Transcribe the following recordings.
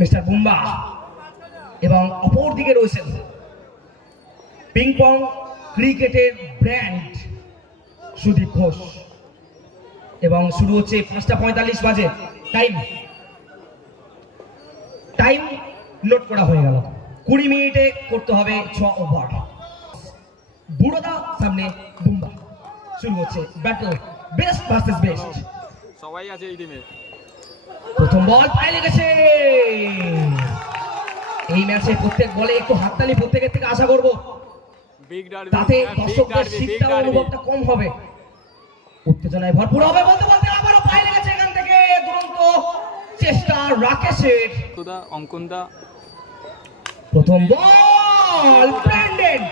Mister Bumba এবং অপর দিকে রয়েছেন পিং পং ক্রিকেটের ব্র্যান্ড সুদীপ ঘোষ। এবং শুরু হচ্ছে 5:45 বাজে। টাইম নোট করা হয়ে গেল। 20 মিনিটে করতে হবে 6 ওভার। বুড়োদা সামনে বুম্বা। শুরু হচ্ছে ব্যাটল বেস্ট ভার্সেস বেস্ট। সবাই আছে এই টিমে। প্রথম বল পায়ে লেগেছে। এই ম্যাচে প্রত্যেক বলে একটু হাততালি প্রত্যেকের থেকে আশা করব, তাতে দর্শকদের শীতটা অনুভবটা কম হবে, উত্তেজনায় ভরপুর হবে। বলতে বলতে আবারও পায়ে লেগেছে। এখান থেকে দুরন্ত চেষ্টা রাকেশের। অঙ্কনদা প্রথম বল ব্র্যান্ডেড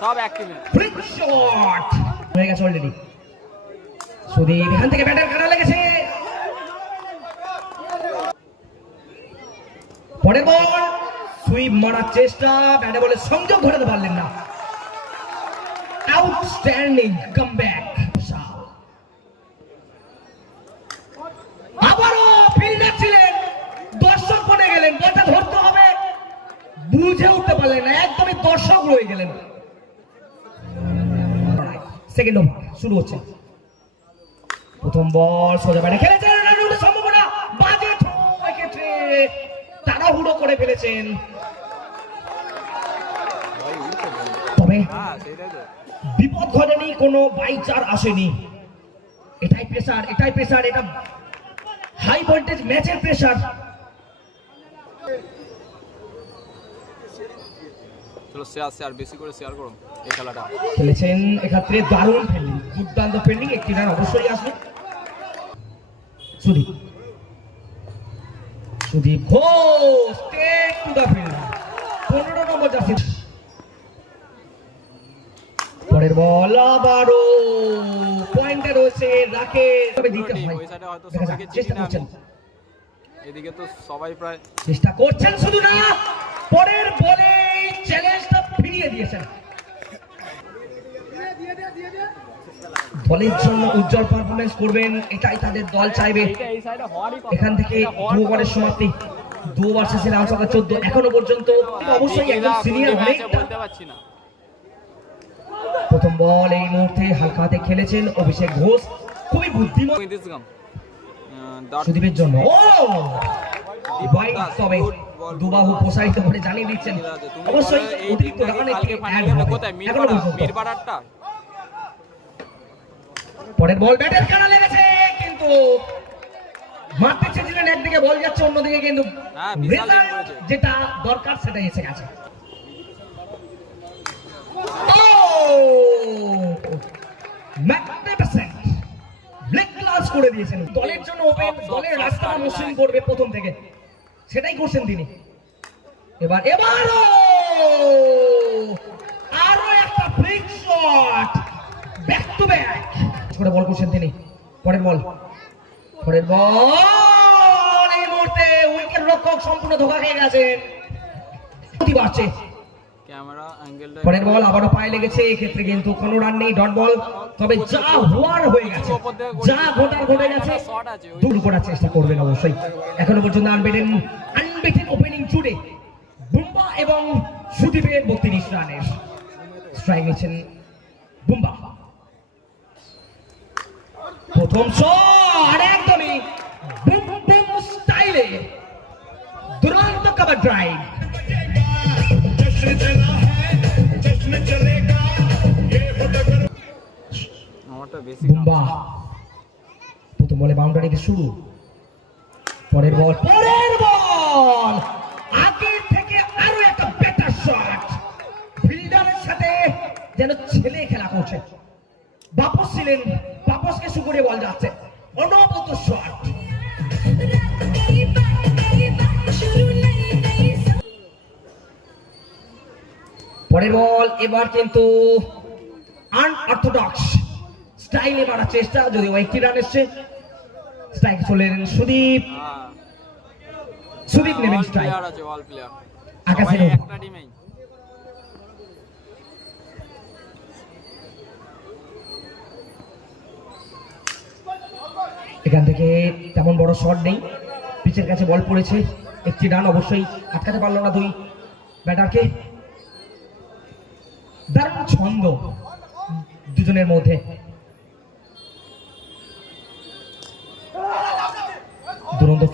সব অ্যাক্টিভ ফ্লিক শট হয়ে গেছে অলরেডি। সুদীপ এখান থেকে ব্যাটের কাটা লেগেছে। পরের বল সুইপ মারার চেষ্টা, ব্যাটে বলে সংযোগ ঘটাতে পারলেন না। Outstanding comeback. আবারও ফিল্ডার ছিলেন, দর্শক বনে গেলেন। বলটা ধরতে হবে, বুঝে উঠতে পারলেন না, একদমই দর্শক রয়ে গেলেন। সেকেন্ড ওভার শুরু হচ্ছে। প্রথম বল সোজা ব্যাটে খেলেছেন, সম্ভাবনা বাজে থ্রো, এক্ষেত্রে তাড়াহুড়ো করে ফেলেছেন। তবে বিপদ ঘটেনি, কোনো বাইচার আসেনি। এটাই প্রেসার, এটাই প্রেসার, এটা হাই ভোল্টেজ ম্যাচের প্রেসার। চলো শেয়ার বেশি করে শেয়ার করো এই খেলাটা। খেলেছেন এক্ষেত্রে দারুণ ফিল্ডিং, দুর্দান্ত ফিল্ডিং, একটি রান অবশ্যই আসবে। Sudip Ghosh take to the field, 15 নম্বর জার্সি। পরের বল আবারও পয়েন্টে রয়েছে রাকেশ, তবে দিতে হয়। চেষ্টা করছেন, এদিকে তো সবাই প্রায় চেষ্টা করছেন, শুধু না পরের বলে চ্যালেঞ্জটা ফিরিয়ে দিয়েছেন। দলের জন্য উজ্জ্বল পারফরমেন্স করবেন, এটাই তাদের দল চাইবে। এখান থেকে 2 ওভারের সমাপ্তি, 2 ওভার শেষে রান সংখ্যা 14 এখনো পর্যন্ত। অবশ্যই একদম সিনিয়র বলতে পারছি না। প্রথম বল এই মুহূর্তে হালকা হাতে খেলেছেন অভিষেক ঘোষ, খুবই বুদ্ধিমান সুদীপের জন্য। তবে দুবাহু প্রসারিত করে জানিয়ে দিচ্ছেন অবশ্যই অতিরিক্ত রান এখনো পর্যন্ত। পরের বল ব্যাটের কাটা লেগেছে, কিন্তু মারতে চেয়েছিলেন একদিকে, বল যাচ্ছে অন্যদিকে, কিন্তু যেটা দরকার সেটাই এসে গেছে। করে দিয়েছেন দলের জন্য, ওপেন দলের রাস্তা মসৃণ করবে প্রথম থেকে, সেটাই করছেন তিনি। এবারও আরো একটা Flick shot, back to back করে বল করছেন তিনি। পরের বল এই মুহূর্তে উইকেট রক্ষক সম্পূর্ণ ধোঁকা খেয়ে গেছেন, গতি বাড়ছে। পরের বল আবারও পায়ে লেগেছে, এক্ষেত্রে কিন্তু কোনো রান নেই, ডট বল। তবে যা হওয়ার হয়ে গেছে, যা ঘটার ঘটে গেছে, দূর করার চেষ্টা করবেন অবশ্যই। এখনো পর্যন্ত আনবিটেন ওপেনিং জুড়ে বুম্বা এবং সুদীপের 32 রানের স্ট্রাইক নিচ্ছেন বুম্বা। প্রথম শট একদমই বুম বুম স্টাইলে, দুরন্ত কভার ড্রাইভ। প্রথম বলে বাউন্ডারিতে শুরু। পরের বল আগে থেকে আরো একটা বেটার শট, ফিল্ডারের সাথে যেন ছেলে খেলা করছে। বাপস ছিলেন, বাপসকে শুকুরে বল যাচ্ছে, অনবরত শট। পরের বল এবার কিন্তু আনঅর্থোডক্স স্টাইলে মারার চেষ্টা, যদিও একটি রান এসছে। স্ট্রাইক চলে এলেন সুদীপ নেবেন স্ট্রাইক। আকাশে এখান থেকে তেমন বড় শট নেই, পিচের কাছে বল পড়েছে, একটি রান অবশ্যই আটকাতে পারলো না দুই ব্যাটারকে। দারুণ ছন্দ দুজনের মধ্যে। দুরন্ত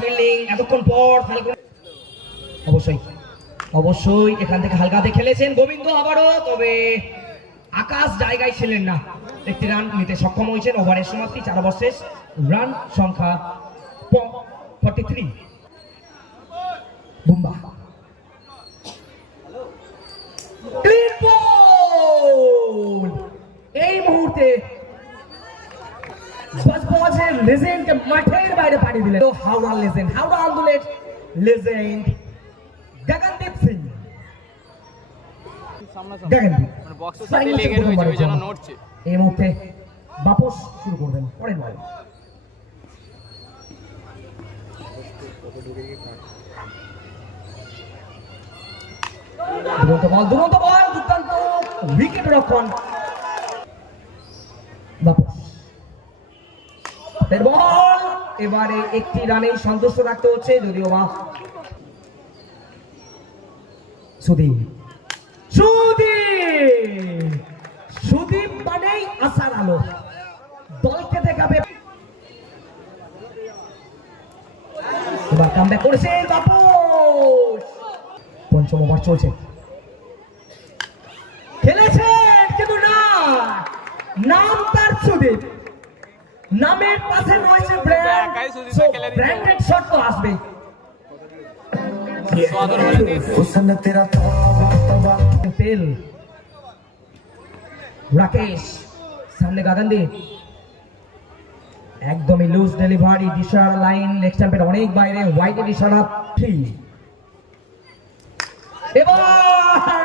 ফিল্ডিং এতক্ষণ পর অবশ্যই অবশ্যই এখান থেকে হালকাতে খেলেছেন গোবিন্দ আবারও, তবে আকাশ জায়গায় ছিলেন না, একটি রান নিতে সক্ষম হয়েছেন। ওভারের সমাপ্তি, 4 ওভার শেষ, রান সংখ্যা 43। বুম্বা ক্লিন বল। এই মুহূর্তে বজবজের লেজেন্ডকে মাঠের বাইরে পাঠিয়ে দিলেন হাওড়া লেজেন্ড, হাওড়া আন্দোলনের লেজেন্ড গগনদীপ সিং। গগনদীপ মানে বক্সের সাথে লেগে রয়েছে, ওই জন্য নড়ছে। এই মুহূর্তে বাপস শুরু করবেন পরের বল। দুরন্ত বল দুর্দান্ত উইকেট রক্ষণ। বাপস বল, এবারে একটি রানেই সন্তুষ্ট রাখতে হচ্ছে, যদিও বা সুদীপ মানেই আশার আলো, দলকে দেখাবে। এবার কামব্যাক করেছে বাপস। পঞ্চম ওভার চলছে, খেলেছেন কিন্তু না, নাম তার সুদীপ, নামের পাশে রয়েছে ব্র্যান্ড, সো ব্র্যান্ডেড শট তো আসবে। তেল রাকেশ সামনে গগনদীপ, একদমই লুজ ডেলিভারি, দিশার লাইন লেগ স্ট্যাম্পের অনেক বাইরে, ওয়াইডের ইশারা 3। এবার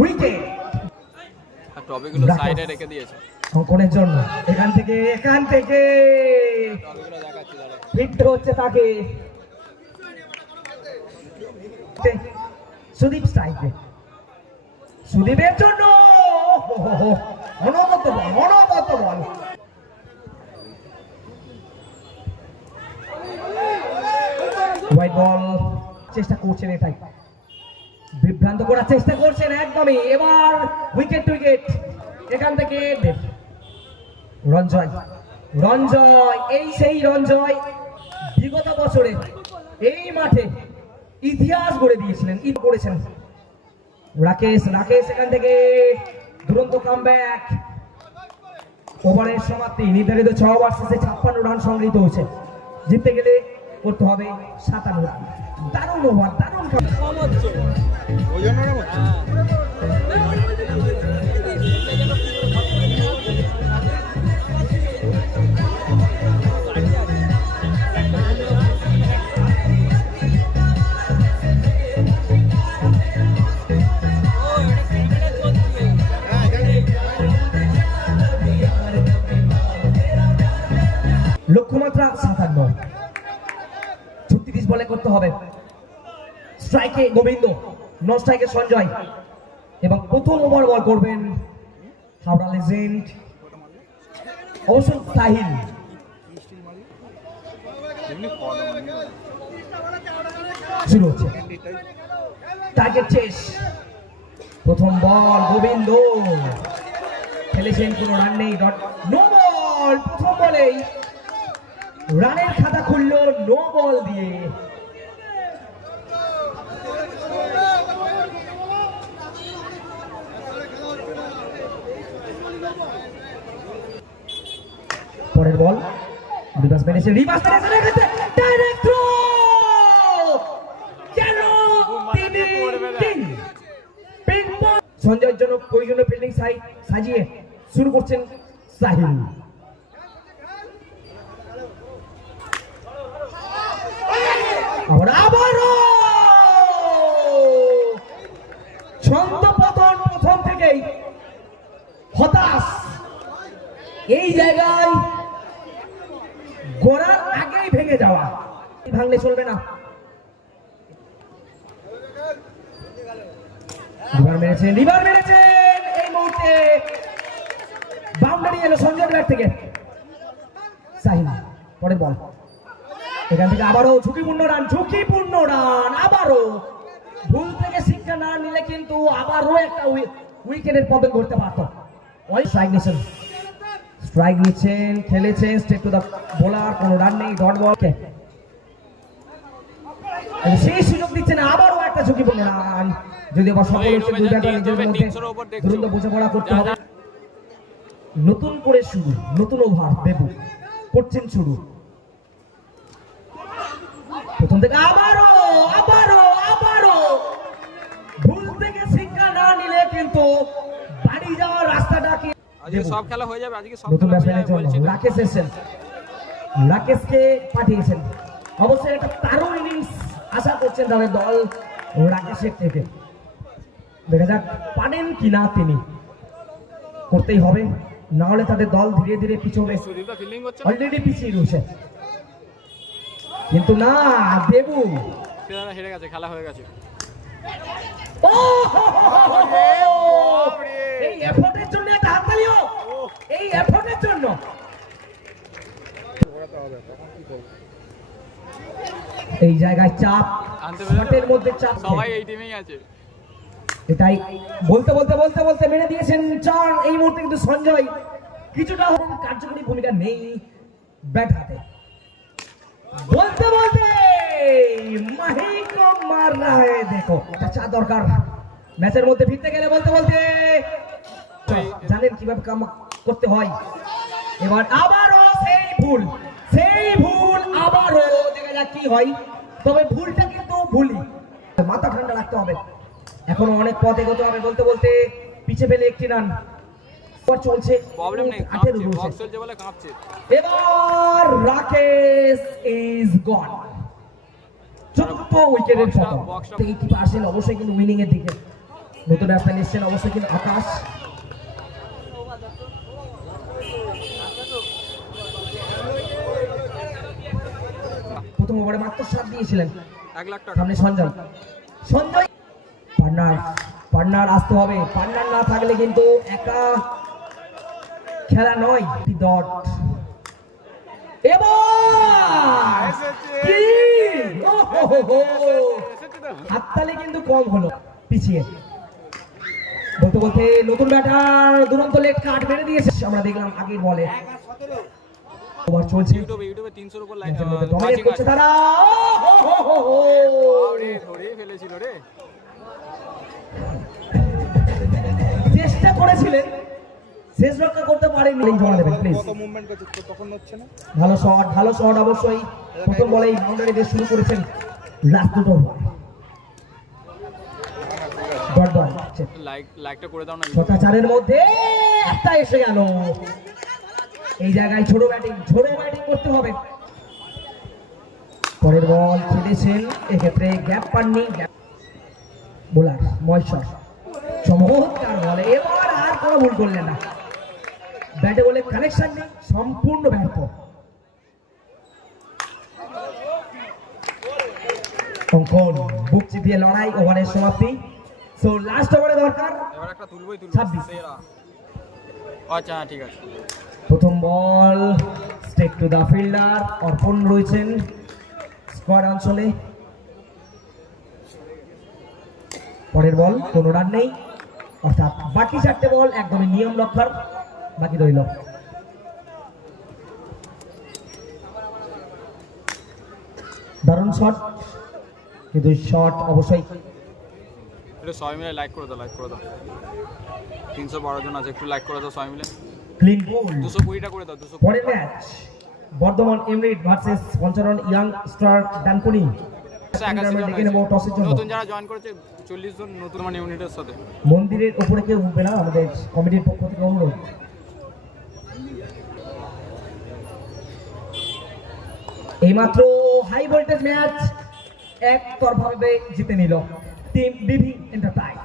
উইকেট টপিকগুলো সাইডে রেখে দিয়েছে অঙ্কনের জন্য। এখান থেকে হিট হচ্ছে তাকে, সুদীপ স্ট্রাইকে, সুদীপের জন্য অনবদ্য বল। হোয়াইট বল চেষ্টা করছেন, এটাই বিভ্রান্ত করার চেষ্টা করছেন একদমই। এবার উইকেট এখান থেকে রঞ্জয়, এই সেই রঞ্জয় বিগত বছরে এই মাঠে ইতিহাস গড়ে দিয়েছিলেন, করেছেন। রাকেশ এখান থেকে দুরন্ত কামব্যাক। ওভারের সমাপ্তি, নির্ধারিত 6 ওভার শেষে 56 রান সংগৃহীত হয়েছে। জিততে গেলে করতে হবে 57 রান। দারুণ ওভার, দারুণ লক্ষ্যমাত্রা 57, 36 বলে করতে হবে। স্ট্রাইকে গোবিন্দ, নো স্ট্রাইকে সঞ্জয়, এবং প্রথম ওভার বল করবেন হাওড়া লেজেন্ড অবশ্য সাহিল। শুরু হচ্ছে টার্গেট চেস, প্রথম বল গোবিন্দ, খেলেছেন, কোনো রান নেই, নো বল। প্রথম বলেই রানের খাতা খুলল নো বল দিয়ে। পরের বল রিভার্স মেরেছে, ডাইরেক্ট থ্রো, কেন সঞ্জয়ের জন্য প্রয়োজনীয় ফিল্ডিং সাজিয়ে শুরু করছেন সাহিল। আবারও ছন্দপতন, প্রথম থেকেই হতাশ। এই জায়গায় গোড়ার আগেই ভেঙে যাওয়া, ভাঙলে চলবে না। লিভার মেরেছেন এই মুহূর্তে, বাউন্ডারি এলো সঞ্জয় ব্যাট থেকে। সাহিল পরের বল, এখান থেকে আবারও ঝুঁকিপূর্ণ রান, আবারও ভুল থেকে শিক্ষা না নিলে কিন্তু আবারও একটা উইকেটের পতন করতে পারত। ওই স্ট্রাইক নিচ্ছেন, খেলেছেন স্ট্রেট টু দা বোলার, কোনো রান নেই, ডট বল। সেই সুযোগ দিচ্ছেন, আবারও একটা ঝুঁকিপূর্ণ রান, যদি আবার সফল হচ্ছে দুই ব্যাটার নিজেদের মধ্যে দ্রুত বোঝাপড়া করতে হবে। নতুন করে শুরু, নতুন ওভার দেবু করছেন শুরু, প্রথম থেকে আবারও ভুল থেকে শিক্ষা না নিলে কিন্তু বাড়ি যাওয়ার রাস্তাটা কি আজকে সব খেলা হয়ে যাবে, আজকে সব নতুন খেলা হয়ে ব্যাটসম্যানের যাবে জন্য বলছে। রাকেশ এসেছেন, রাকেশকে পাঠিয়েছেন, অবশ্যই একটা দারুণ ইনিংস আশা করছেন তাদের দল রাকেশের থেকে। দেখা যাক পারেন কিনা তিনি, করতেই হবে, না হলে তাদের দল ধীরে ধীরে পিছবে, সুদীপদা ফিল্ডিং করছে না? অলরেডি পিছিয়ে রয়েছে। কিন্তু না, দেবু পেয়ারা হেরে গেছে, খেলা হয়ে গেছে। ও এই এফোর্টের জন্য একটা হাততালিও, এই এফোর্টের জন্য। এই জায়গায় চাপ, আনতে পেরেছো? শটের মধ্যে চাপ, সবাই এই টিমেই আছে। এটাই বলতে মেরে দিয়েছেন চার। এই মুহূর্তে কিন্তু সঞ্জয় কিছুটা কার্যকরী ভূমিকা নেই ব্যাট হাতে, বলতে মাহি কো মার রা হ্যায় দেখো, চা দরকার ম্যাচের মধ্যে ফিরতে গেলে, বলতে জানেন কিভাবে কাম করতে হয়। এবার আবারও সেই ভুল আবারও দেখা যাক কি হয়, তবে ভুলটা কিন্তু ভুলই, মাথা ঠান্ডা রাখতে হবে, এখনো অনেক পথ এগোতে হবে। বলতে পিছে ফেলে একটি রান চলছে, প্রবলেম নেই, 18 কাঁপছে, রয়েছে। বক্স চলছে বলে কাঁপছে। এবার রাকেশ ইজ গন, চতুর্থ উইকেটের পতন। 80% অবশ্যই কিন্তু উইনিং এর দিকে, নতুন ব্যাটসম্যান এসেছেন অবশ্যই কিন্তু আকাশ। প্রথম ওভারে মাত্র 7 দিয়েছিলেন, 1 লাখ টাকা। সামনে সঞ্জয় পার্টনার আসতে হবে, পার্টনার না থাকলে কিন্তু একা খেলা নয়। ডট এবার কি হাততালি কিন্তু কম হলো, পিছিয়ে বলতে নতুন ব্যাটার দুরন্ত লেগ কাট মেরে দিয়েছে, আমরা দেখলাম আগের বলে। ওভার চলছে, ইউটিউবে 300 এর উপর লাইক ডমিনেট করছে তারা, ধরে ফেলেছিল রে। চেষ্টা করেছিলেন, শেষ রক্ষা করতে পারেনি। জমা দেবেন প্লিজ, কত মুভমেন্ট করছে তখন হচ্ছে না। ভালো শট অবশ্যই, প্রথম বলেই বাউন্ডারি দিয়ে শুরু করেছেন। লাস্ট দুটো ডট বল, লাইকটা করে দাও না। 4 মধ্যে একটা এসে গেল, এই জায়গায় ছোট ব্যাটিং করতে হবে। পরের বল খেলেছেন, এক্ষেত্রে গ্যাপ পাননি বোলার মহেশ্বর, চমৎকার বলে, এবার আর কোনো ভুল করলেন না, ব্যাটে বলে কানেকশন নেই, সম্পূর্ণ ব্যর্থ। অঙ্কন বুক চিতিয়ে লড়াই, ওভারের সমাপ্তি। সো লাস্ট ওভারে দরকার এবার একটা তুলবই 26। সেরা। আচ্ছা হ্যাঁ, ঠিক আছে। প্রথম বল স্ট্রেট টু দা ফিল্ডার, অর্পণ রয়েছেন স্কোয়াড অঞ্চলে। পরের বল কোনো রান নেই, অর্থাৎ বাকি 4টে বল একদমই নিয়ম রক্ষার বাকি রইল। দারুণ শট, কিন্তু শট অবশ্যই এটা সবাই মিলে লাইক করে দাও 312 জন আছে, একটু লাইক করে দাও সবাই মিলে। ক্লিন গোল। 220টা করে দাও, 200। পরের match Bardhaman unit versus Panchanan young star Dankuni. ডেকে নেব টসের জন্য। নতুন যারা জয়েন করেছে 40 জন নতুন মানে ইউনিটের সাথে। মন্দিরের উপরে কেউ উঠবে না, আমাদের কমিটির পক্ষ থেকে অনুরোধ। এইমাত্র হাই ভোল্টেজ ম্যাচ একতরফাভাবে জিতে নিল টিম বিভি এন্টারপ্রাইজ।